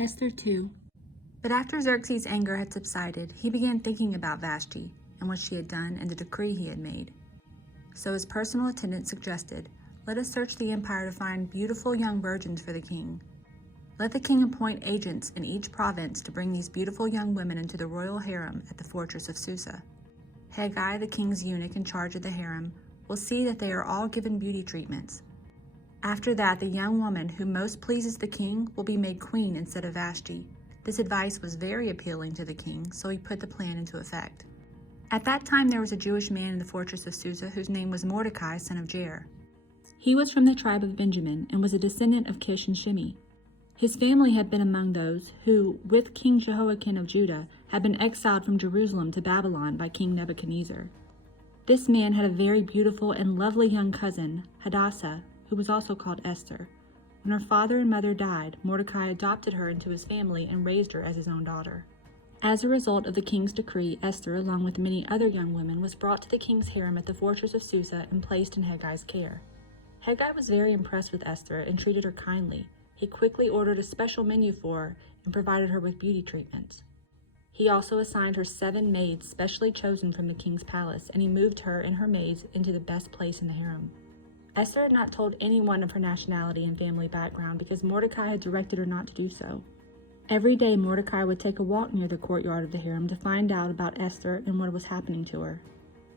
Esther 2. But after Xerxes' anger had subsided, he began thinking about Vashti and what she had done and the decree he had made. So his personal attendant suggested, "Let us search the empire to find beautiful young virgins for the king. Let the king appoint agents in each province to bring these beautiful young women into the royal harem at the fortress of Susa. Haggai, the king's eunuch in charge of the harem, will see that they are all given beauty treatments. After that, the young woman who most pleases the king will be made queen instead of Vashti." This advice was very appealing to the king, so he put the plan into effect. At that time there was a Jewish man in the fortress of Susa whose name was Mordecai, son of Jair. He was from the tribe of Benjamin and was a descendant of Kish and Shimei. His family had been among those who, with King Jehoiakim of Judah, had been exiled from Jerusalem to Babylon by King Nebuchadnezzar. This man had a very beautiful and lovely young cousin, Hadassah, who was also called Esther. When her father and mother died, Mordecai adopted her into his family and raised her as his own daughter. As a result of the king's decree, Esther, along with many other young women, was brought to the king's harem at the fortress of Susa and placed in Haggai's care. Haggai was very impressed with Esther and treated her kindly. He quickly ordered a special menu for her and provided her with beauty treatments. He also assigned her 7 maids specially chosen from the king's palace, and he moved her and her maids into the best place in the harem. Esther had not told anyone of her nationality and family background because Mordecai had directed her not to do so. Every day Mordecai would take a walk near the courtyard of the harem to find out about Esther and what was happening to her.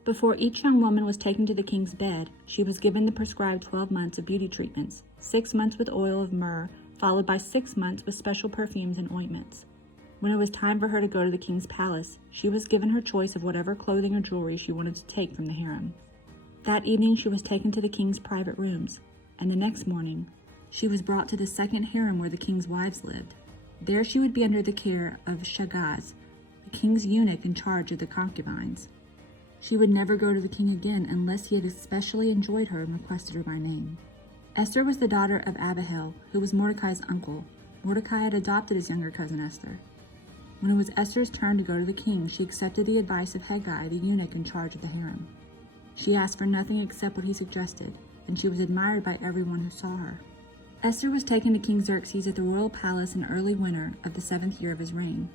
Before each young woman was taken to the king's bed, she was given the prescribed 12 months of beauty treatments, 6 months with oil of myrrh, followed by 6 months with special perfumes and ointments. When it was time for her to go to the king's palace, she was given her choice of whatever clothing or jewelry she wanted to take from the harem. That evening she was taken to the king's private rooms, and the next morning she was brought to the second harem where the king's wives lived. There she would be under the care of Shagaz, the king's eunuch in charge of the concubines. She would never go to the king again unless he had especially enjoyed her and requested her by name. Esther was the daughter of Abihail, who was Mordecai's uncle. Mordecai had adopted his younger cousin Esther. When it was Esther's turn to go to the king, she accepted the advice of Haggai, the eunuch in charge of the harem. She asked for nothing except what he suggested, and she was admired by everyone who saw her. Esther was taken to King Xerxes at the royal palace in early winter of the 7th year of his reign.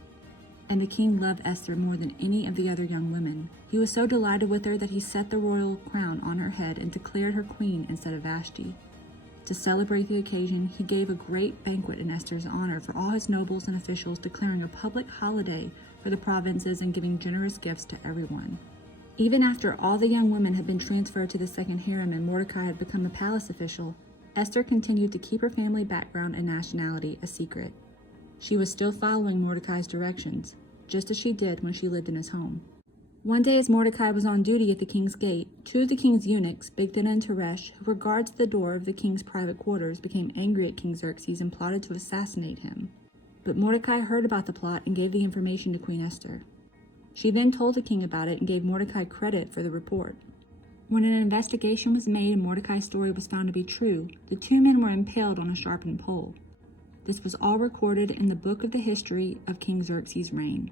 And the king loved Esther more than any of the other young women. He was so delighted with her that he set the royal crown on her head and declared her queen instead of Vashti. To celebrate the occasion, he gave a great banquet in Esther's honor for all his nobles and officials, declaring a public holiday for the provinces and giving generous gifts to everyone. Even after all the young women had been transferred to the second harem and Mordecai had become a palace official, Esther continued to keep her family background and nationality a secret. She was still following Mordecai's directions, just as she did when she lived in his home. One day as Mordecai was on duty at the king's gate, 2 of the king's eunuchs, Bigthan and Teresh, who were guards at the door of the king's private quarters, became angry at King Xerxes and plotted to assassinate him. But Mordecai heard about the plot and gave the information to Queen Esther. She then told the king about it and gave Mordecai credit for the report. When an investigation was made and Mordecai's story was found to be true, the 2 men were impaled on a sharpened pole. This was all recorded in the book of the history of King Xerxes' reign.